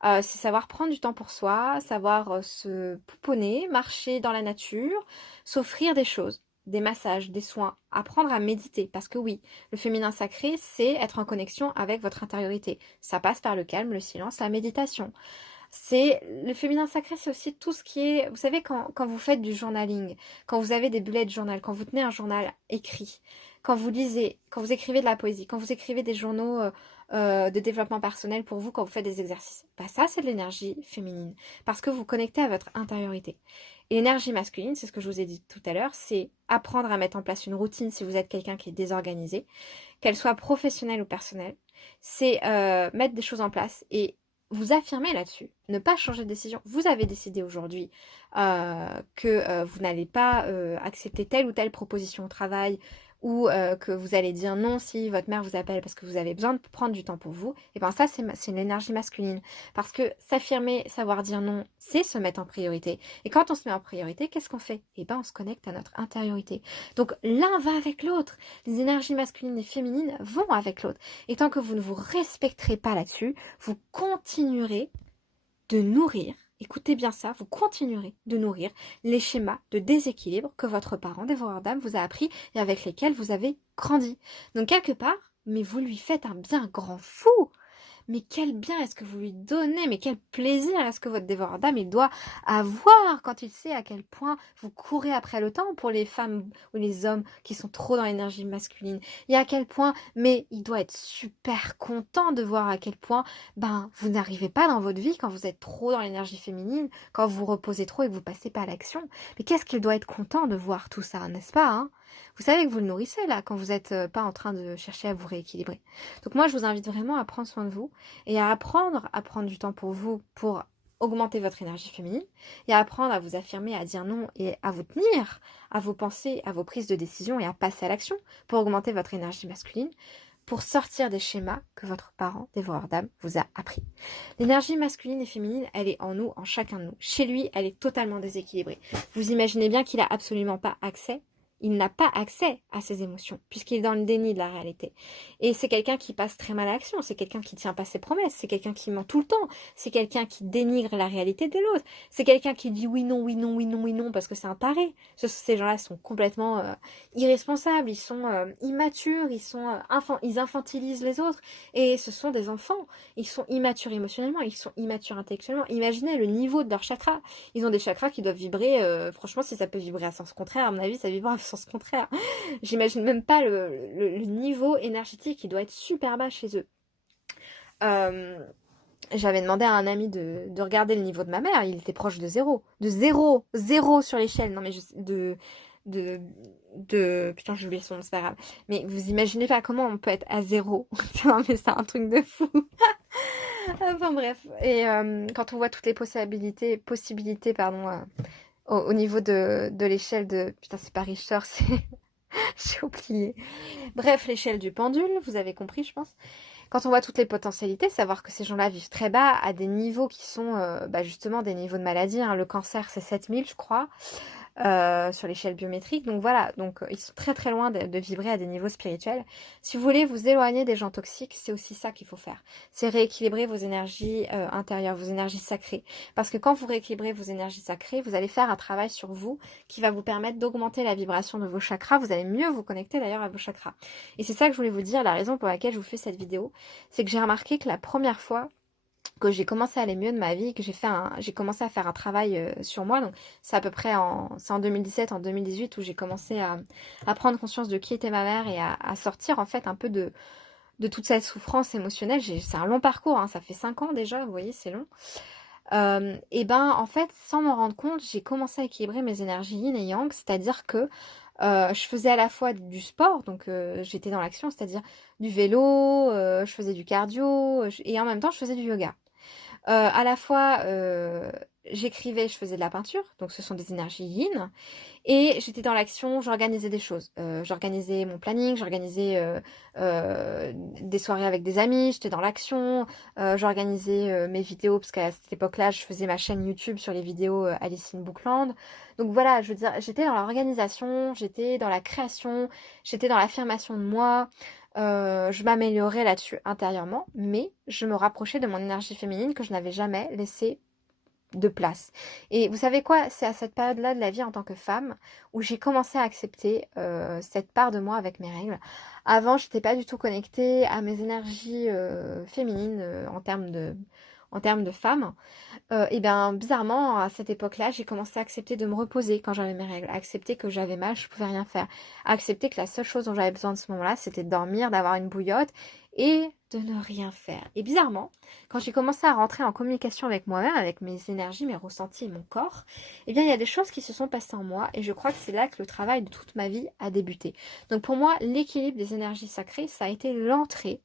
C'est savoir prendre du temps pour soi, savoir se pouponner, marcher dans la nature, s'offrir des choses, des massages, des soins, apprendre à méditer. Parce que oui, le féminin sacré, c'est être en connexion avec votre intériorité. Ça passe par le calme, le silence, la méditation. C'est le féminin sacré, c'est aussi tout ce qui est, vous savez, quand vous faites du journaling, quand vous avez des bullet journal, quand vous tenez un journal écrit, quand vous lisez, quand vous écrivez de la poésie, quand vous écrivez des journaux de développement personnel pour vous, quand vous faites des exercices, bah ça c'est de l'énergie féminine, parce que vous connectez à votre intériorité. Et l'énergie masculine, c'est ce que je vous ai dit tout à l'heure, c'est apprendre à mettre en place une routine si vous êtes quelqu'un qui est désorganisé, qu'elle soit professionnelle ou personnelle, c'est mettre des choses en place et vous affirmez là-dessus, ne pas changer de décision. Vous avez décidé aujourd'hui que vous n'allez pas accepter telle ou telle proposition au travail ou que vous allez dire non si votre mère vous appelle parce que vous avez besoin de prendre du temps pour vous. Et bien ça, c'est l'énergie masculine. Parce que s'affirmer, savoir dire non, c'est se mettre en priorité. Et quand on se met en priorité, qu'est-ce qu'on fait? Et bien on se connecte à notre intériorité. Donc l'un va avec l'autre. Les énergies masculines et féminines vont avec l'autre. Et tant que vous ne vous respecterez pas là-dessus, vous continuerez de nourrir, écoutez bien ça, vous continuerez de nourrir les schémas de déséquilibre que votre parent dévoreur d'âme vous a appris et avec lesquels vous avez grandi. Donc quelque part, mais vous lui faites un bien grand fou. Mais quel bien est-ce que vous lui donnez? Mais quel plaisir est-ce que votre dévoreur d'âme il doit avoir quand il sait à quel point vous courez après le temps pour les femmes ou les hommes qui sont trop dans l'énergie masculine. Et à quel point, mais il doit être super content de voir à quel point vous n'arrivez pas dans votre vie quand vous êtes trop dans l'énergie féminine, quand vous reposez trop et que vous passez pas à l'action. Mais qu'est-ce qu'il doit être content de voir tout ça, n'est-ce pas, hein? Vous savez que vous le nourrissez là quand vous n'êtes pas en train de chercher à vous rééquilibrer. Donc moi je vous invite vraiment à prendre soin de vous et à apprendre du temps pour vous pour augmenter votre énergie féminine et à apprendre à vous affirmer, à dire non et à vous tenir à vos pensées, à vos prises de décision et à passer à l'action pour augmenter votre énergie masculine, pour sortir des schémas que votre parent dévoreur d'âme vous a appris. L'énergie masculine et féminine, elle est en nous, en chacun de nous. Chez lui, elle est totalement déséquilibrée. Vous imaginez bien qu'il n'a absolument pas accès. Il n'a pas accès à ses émotions, puisqu'il est dans le déni de la réalité. Et c'est quelqu'un qui passe très mal à l'action, c'est quelqu'un qui ne tient pas ses promesses, c'est quelqu'un qui ment tout le temps, c'est quelqu'un qui dénigre la réalité de l'autre, c'est quelqu'un qui dit oui, non, oui, non, oui, non, oui, non, parce que c'est un taré. Ces gens-là sont complètement irresponsables, ils sont immatures, ils infantilisent les autres, et ce sont des enfants. Ils sont immatures émotionnellement, ils sont immatures intellectuellement. Imaginez le niveau de leurs chakras. Ils ont des chakras qui doivent vibrer, franchement, si ça peut vibrer à sens contraire, à mon avis, ça vibre à sens contraire. J'imagine même pas le niveau énergétique qui doit être super bas chez eux. J'avais demandé à un ami de regarder le niveau de ma mère, il était proche de zéro. De zéro, zéro sur l'échelle. Non mais de, putain j'ai oublié son nom, c'est pas grave. Mais vous imaginez pas comment on peut être à zéro. Non mais c'est un truc de fou. Enfin bref. Et quand on voit toutes les possibilités pardon, au niveau de l'échelle de... Putain c'est pas Richter, c'est... J'ai oublié. Bref, l'échelle du pendule, vous avez compris je pense. Quand on voit toutes les potentialités, savoir que ces gens-là vivent très bas à des niveaux qui sont justement des niveaux de maladie. Hein. Le cancer, c'est 7000, je crois, sur l'échelle biométrique. Donc voilà, donc ils sont très très loin de vibrer à des niveaux spirituels. Si vous voulez vous éloigner des gens toxiques, c'est aussi ça qu'il faut faire. C'est rééquilibrer vos énergies intérieures, vos énergies sacrées. Parce que quand vous rééquilibrez vos énergies sacrées, vous allez faire un travail sur vous qui va vous permettre d'augmenter la vibration de vos chakras. Vous allez mieux vous connecter d'ailleurs à vos chakras. Et c'est ça que je voulais vous dire, la raison pour laquelle je vous fais cette vidéo, c'est que j'ai remarqué que la première fois que j'ai commencé à aller mieux de ma vie, que j'ai commencé à faire un travail sur moi. Donc c'est à peu près c'est en 2017, en 2018 où j'ai commencé à prendre conscience de qui était ma mère et à sortir en fait un peu de toute cette souffrance émotionnelle. C'est un long parcours, hein, ça fait 5 ans déjà, vous voyez, c'est long. Et ben en fait, sans m'en rendre compte, j'ai commencé à équilibrer mes énergies yin et yang, c'est-à-dire que je faisais à la fois du sport, donc j'étais dans l'action, c'est-à-dire du vélo, je faisais du cardio, et en même temps je faisais du yoga. À la fois, j'écrivais, je faisais de la peinture, donc ce sont des énergies yin, et j'étais dans l'action, j'organisais des choses. J'organisais mon planning, j'organisais des soirées avec des amis, j'étais dans l'action, j'organisais mes vidéos, parce qu'à cette époque-là, je faisais ma chaîne YouTube sur les vidéos Alice in Bookland. Donc voilà, je veux dire, j'étais dans l'organisation, j'étais dans la création, j'étais dans l'affirmation de moi. Je m'améliorais là-dessus intérieurement, mais je me rapprochais de mon énergie féminine que je n'avais jamais laissée de place. Et vous savez quoi? C'est à cette période-là de la vie en tant que femme où j'ai commencé à accepter cette part de moi avec mes règles. Avant, je n'étais pas du tout connectée à mes énergies féminines en termes de femme. Et bien bizarrement, à cette époque-là, j'ai commencé à accepter de me reposer quand j'avais mes règles, à accepter que j'avais mal, je pouvais rien faire, à accepter que la seule chose dont j'avais besoin de ce moment-là, c'était de dormir, d'avoir une bouillotte et de ne rien faire. Et bizarrement, quand j'ai commencé à rentrer en communication avec moi-même, avec mes énergies, mes ressentis et mon corps, eh bien il y a des choses qui se sont passées en moi et je crois que c'est là que le travail de toute ma vie a débuté. Donc pour moi, l'équilibre des énergies sacrées, ça a été l'entrée,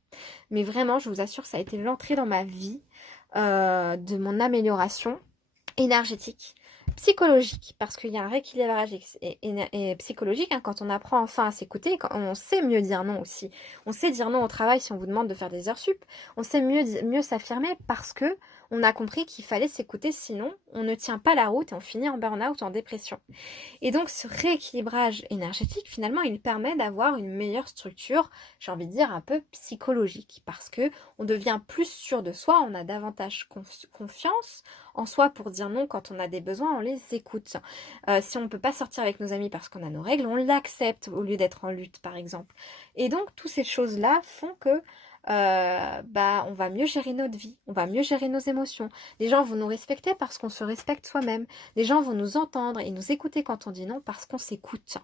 mais vraiment, je vous assure, ça a été l'entrée dans ma vie de mon amélioration énergétique, psychologique, parce qu'il y a un rééquilibrage et psychologique hein, quand on apprend enfin à s'écouter, quand on sait mieux dire non aussi. On sait dire non au travail si on vous demande de faire des heures sup. On sait mieux s'affirmer parce que on a compris qu'il fallait s'écouter, sinon on ne tient pas la route et on finit en burn-out, en dépression. Et donc ce rééquilibrage énergétique, finalement, il permet d'avoir une meilleure structure, j'ai envie de dire un peu psychologique, parce que on devient plus sûr de soi, on a davantage confiance en soi pour dire non quand on a des besoins, on les écoute. Si on ne peut pas sortir avec nos amis parce qu'on a nos règles, on l'accepte au lieu d'être en lutte, par exemple. Et donc toutes ces choses-là font que on va mieux gérer notre vie, on va mieux gérer nos émotions. Les gens vont nous respecter parce qu'on se respecte soi-même. Les gens vont nous entendre et nous écouter quand on dit non parce qu'on s'écoute.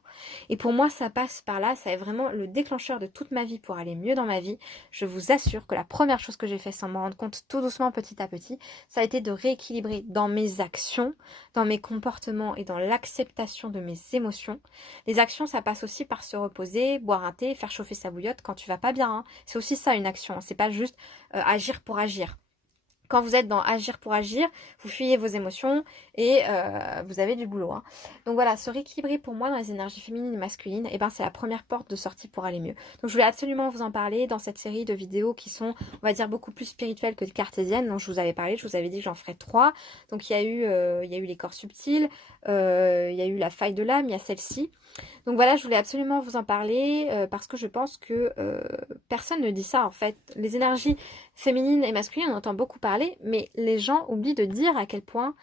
Et pour moi, ça passe par là, ça est vraiment le déclencheur de toute ma vie pour aller mieux dans ma vie. Je vous assure que la première chose que j'ai fait sans m'en rendre compte tout doucement, petit à petit, ça a été de rééquilibrer dans mes actions, dans mes comportements et dans l'acceptation de mes émotions. Les actions, ça passe aussi par se reposer, boire un thé, faire chauffer sa bouillotte quand tu vas pas bien. Hein. C'est aussi ça une action, c'est pas juste agir pour agir. Quand vous êtes dans agir pour agir, vous fuyez vos émotions et vous avez du boulot. Hein. Donc voilà, se rééquilibrer pour moi dans les énergies féminines et masculines, et ben c'est la première porte de sortie pour aller mieux. Donc je voulais absolument vous en parler dans cette série de vidéos qui sont, on va dire, beaucoup plus spirituelles que cartésiennes, dont je vous avais parlé, je vous avais dit que j'en ferais 3. Donc il y a eu les corps subtils, il y a eu la faille de l'âme, il y a celle-ci. Donc voilà, je voulais absolument vous en parler parce que je pense que personne ne dit ça en fait. Les énergies féminines et masculines, on entend beaucoup parler, mais les gens oublient de dire à quel point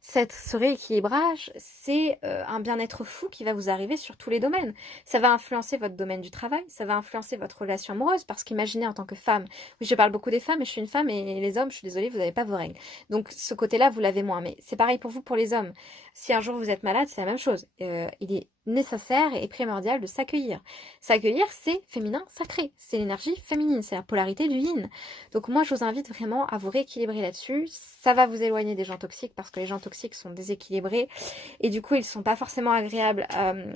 ce rééquilibrage, c'est un bien-être fou qui va vous arriver sur tous les domaines. Ça va influencer votre domaine du travail, ça va influencer votre relation amoureuse, parce qu'imaginez en tant que femme, oui je parle beaucoup des femmes, mais je suis une femme et les hommes, je suis désolée, vous n'avez pas vos règles. Donc ce côté-là, vous l'avez moins, mais c'est pareil pour vous, pour les hommes. Si un jour vous êtes malade, c'est la même chose. Il est nécessaire et primordial de s'accueillir. S'accueillir, c'est féminin sacré, c'est l'énergie féminine, c'est la polarité du yin. Donc moi, je vous invite vraiment à vous rééquilibrer là-dessus. Ça va vous éloigner des gens toxiques parce que les gens toxiques sont déséquilibrés et du coup, ils sont pas forcément agréables.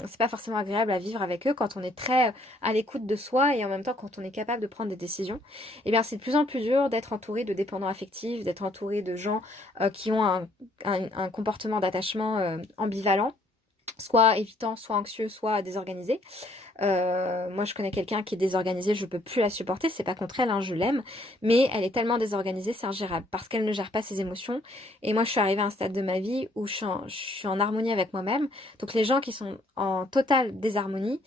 C'est pas forcément agréable à vivre avec eux quand on est très à l'écoute de soi et en même temps quand on est capable de prendre des décisions. Et bien, c'est de plus en plus dur d'être entouré de dépendants affectifs, d'être entouré de gens qui ont un comportement d'attachement ambivalent, soit évitant, soit anxieux, soit désorganisé. Moi je connais quelqu'un qui est désorganisé, je peux plus la supporter, c'est pas contre elle, hein, je l'aime, mais elle est tellement désorganisée, c'est ingérable, parce qu'elle ne gère pas ses émotions, et moi je suis arrivée à un stade de ma vie où je suis en harmonie avec moi-même, donc les gens qui sont en totale désharmonie,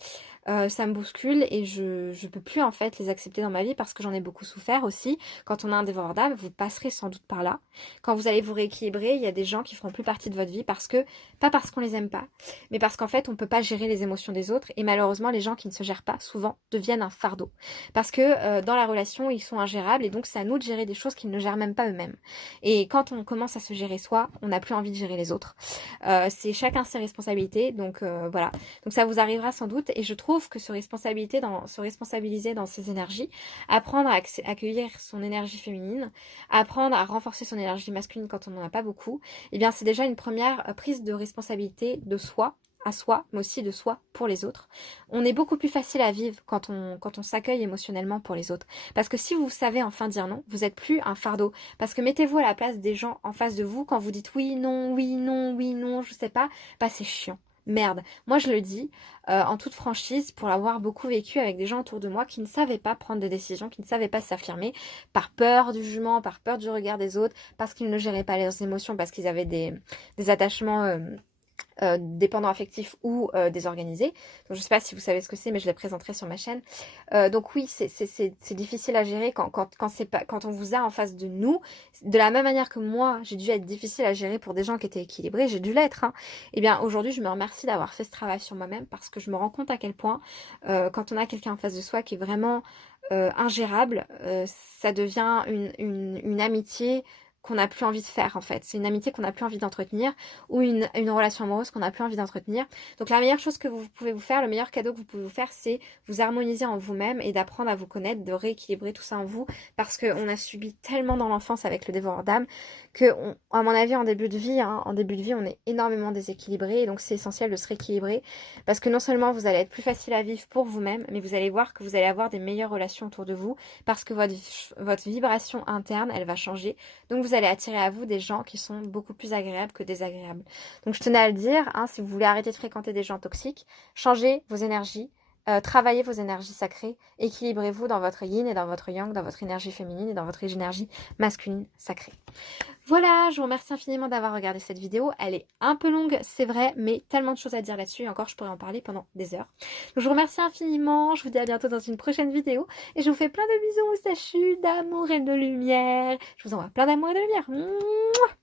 ça me bouscule et je peux plus en fait les accepter dans ma vie parce que j'en ai beaucoup souffert aussi. Quand on a un dévoreur d'âme, vous passerez sans doute par là. Quand vous allez vous rééquilibrer, il y a des gens qui feront plus partie de votre vie parce que, pas parce qu'on les aime pas, mais parce qu'en fait on peut pas gérer les émotions des autres et malheureusement les gens qui ne se gèrent pas souvent deviennent un fardeau. Parce que dans la relation ils sont ingérables et donc c'est à nous de gérer des choses qu'ils ne gèrent même pas eux-mêmes. Et quand on commence à se gérer soi, on n'a plus envie de gérer les autres. C'est chacun ses responsabilités, donc voilà. Donc ça vous arrivera sans doute et je trouve que se responsabiliser dans ses énergies, apprendre à accueillir son énergie féminine, apprendre à renforcer son énergie masculine quand on n'en a pas beaucoup, eh bien c'est déjà une première prise de responsabilité de soi, à soi, mais aussi de soi pour les autres. On est beaucoup plus facile à vivre quand on s'accueille émotionnellement pour les autres. Parce que si vous savez enfin dire non, vous n'êtes plus un fardeau. Parce que mettez-vous à la place des gens en face de vous quand vous dites oui, non, oui, non, oui, non, je sais pas, bah c'est chiant. Merde, moi je le dis en toute franchise pour l'avoir beaucoup vécu avec des gens autour de moi qui ne savaient pas prendre de décisions, qui ne savaient pas s'affirmer par peur du jugement, par peur du regard des autres, parce qu'ils ne géraient pas leurs émotions, parce qu'ils avaient des attachements dépendants affectifs ou désorganisés. Donc je sais pas si vous savez ce que c'est, mais je les présenterai sur ma chaîne. Donc oui, c'est difficile à gérer quand on vous a en face de nous. De la même manière que moi, j'ai dû être difficile à gérer pour des gens qui étaient équilibrés, j'ai dû l'être. Hein. Et bien aujourd'hui, je me remercie d'avoir fait ce travail sur moi-même parce que je me rends compte à quel point quand on a quelqu'un en face de soi qui est vraiment ingérable, ça devient une amitié qu'on n'a plus envie de faire en fait. C'est une amitié qu'on n'a plus envie d'entretenir ou une relation amoureuse qu'on n'a plus envie d'entretenir. Donc la meilleure chose que vous pouvez vous faire, le meilleur cadeau que vous pouvez vous faire, c'est vous harmoniser en vous-même et d'apprendre à vous connaître, de rééquilibrer tout ça en vous parce qu'on a subi tellement dans l'enfance avec le dévoreur d'âme que, à mon avis, en début de vie, on est énormément déséquilibré et donc c'est essentiel de se rééquilibrer parce que non seulement vous allez être plus facile à vivre pour vous-même, mais vous allez voir que vous allez avoir des meilleures relations autour de vous parce que votre vibration interne, elle va changer. Donc vous allez attirer à vous des gens qui sont beaucoup plus agréables que désagréables. Donc je tenais à le dire, hein, si vous voulez arrêter de fréquenter des gens toxiques, changez vos énergies, travaillez vos énergies sacrées, équilibrez-vous dans votre yin et dans votre yang, dans votre énergie féminine et dans votre énergie masculine sacrée. Voilà, je vous remercie infiniment d'avoir regardé cette vidéo. Elle est un peu longue, c'est vrai, mais tellement de choses à dire là-dessus et encore je pourrais en parler pendant des heures. Donc je vous remercie infiniment, je vous dis à bientôt dans une prochaine vidéo et je vous fais plein de bisous moustachus, d'amour et de lumière. Je vous envoie plein d'amour et de lumière. Mouah.